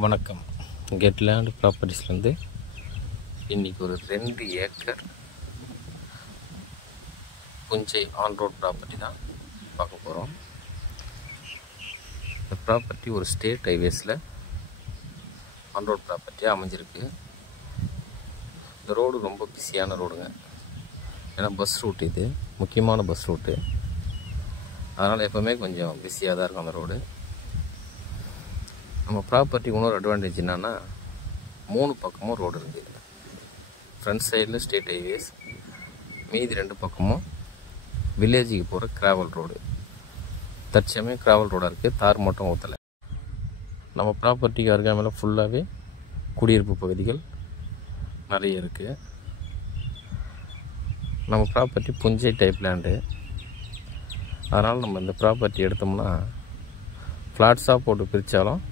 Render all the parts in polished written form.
வணக்கம். கெட்லேண்ட் ப்ராப்பர்ட்டிஸ்லேருந்து இன்றைக்கி ஒரு 2 acre Punjai on road property தான் பார்க்க போகிறோம். இந்த ப்ராப்பர்ட்டி ஒரு ஸ்டேட் ஹைவேஸில் ஆன் ரோட் ப்ராப்பர்ட்டியாக அமைஞ்சிருக்கு. இந்த ரோடு ரொம்ப பிஸியான ரோடுங்க. ஏன்னா பஸ் ரூட், இது முக்கியமான பஸ் ரூட்டு. அதனால் எப்போவுமே கொஞ்சம் பிஸியாக தான் இருக்கும் அந்த ரோடு. நம்ம ப்ராப்பர்ட்டி இன்னொரு அட்வான்டேஜ் என்னென்னா 3 பக்கமும் ரோடு இருக்குது. ஃப்ரண்ட் சைடில் ஸ்டேட் ஹைவேஸ், மீதி 2 பக்கமும் வில்லேஜுக்கு போகிற கிராவல் ரோடு. தற்சமயம் கிராவல் ரோடாக இருக்குது, தார் மட்டும் ஊற்றலை. நம்ம ப்ராப்பர்ட்டிக்கு அருகாமையில் ஃபுல்லாகவே குடியிருப்பு பகுதிகள் நிறைய இருக்குது. நம்ம ப்ராப்பர்ட்டி புஞ்சை டைப் லேண்டு. அதனால் நம்ம இந்த ப்ராப்பர்ட்டி எடுத்தோம்னா ஃப்ளாட்ஸாக போட்டு பிரித்தாலும்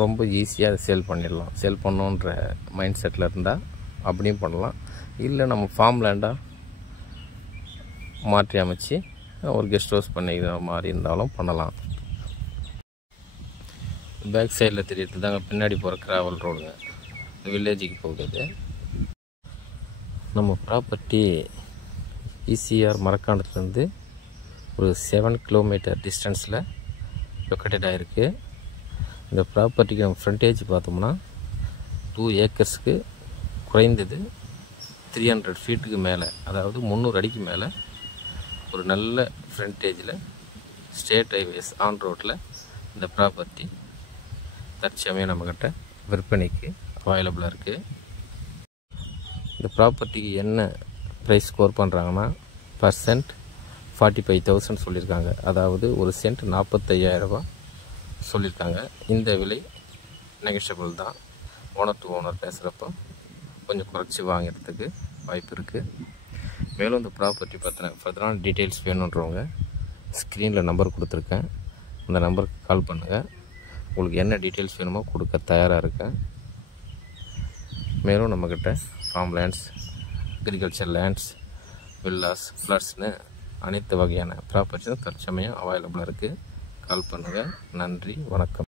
ரொம்ப ஈஸியாக அதை சேல் பண்ணிடலாம். சேல் பண்ணணுன்ற மைண்ட் செட்டில் இருந்தால் அப்படியும் பண்ணலாம். இல்லை நம்ம ஃபார்ம் லேண்டாக மாற்றி அமைச்சு ஒரு கெஸ்ட் ஹவுஸ் பண்ணிக்கிற மாதிரி இருந்தாலும் பண்ணலாம். பேக் சைடில் தெரியறது தாங்க பின்னாடி போகிற கிராவல் ரோடுங்க. வில்லேஜுக்கு போகுது. நம்ம ப்ராப்பர்ட்டி ஈசிஆர் மரக்காணத்துலேருந்து ஒரு 7 கிலோமீட்டர் டிஸ்டன்ஸில் லொக்கேட்டட் ஆகிருக்கு. இந்த ப்ராப்பர்ட்டிக்கு நம்ம ஃப்ரண்டேஜ் பார்த்தோம்னா 2 ஏக்கர்ஸ்க்கு குறைந்தது 300 ஃபீட்டுக்கு மேலே, அதாவது 300 அடிக்கு மேலே ஒரு நல்ல ஃப்ரண்டேஜில் ஸ்டேட் ஹைவேஸ் ஆன் ரோட்டில் இந்த ப்ராப்பர்ட்டி தற்சமயம் நம்மக்கிட்ட விற்பனைக்கு அவைலபிளாக இருக்குது. இந்த ப்ராப்பர்ட்டிக்கு என்ன ப்ரைஸ் ஸ்கோர் பண்ணுறாங்கன்னா பர்சன்ட் 45,000 சொல்லியிருக்காங்க. அதாவது ஒரு சென்ட் 45,000 ரூபா சொல்லியிருக்காங்க. இந்த விலை நெகஷியபிள் தான். ஓனர் டு ஓனர் பேசுகிறப்போ கொஞ்சம் குறைச்சி வாங்கிறதுக்கு வாய்ப்பு இருக்குது. மேலும் இந்த ப்ராப்பர்ட்டி பற்றின ஃபர்தரான டீட்டெயில்ஸ் வேணுன்றவங்க ஸ்க்ரீனில் நம்பர் கொடுத்துருக்கேன். அந்த நம்பருக்கு கால் பண்ணுங்கள். உங்களுக்கு என்ன டீட்டெயில்ஸ் வேணுமோ கொடுக்க தயாராக இருக்கேன். மேலும் நம்மக்கிட்ட farm lands, agriculture lands, villas, ஃப்ளாட்ஸ்னு அனைத்து வகையான ப்ராப்பர்ட்டிஸும் தற்சமயம் அவைலபிளாக இருக்குது. கால் பண்ணுங்கள். நன்றி, வணக்கம்.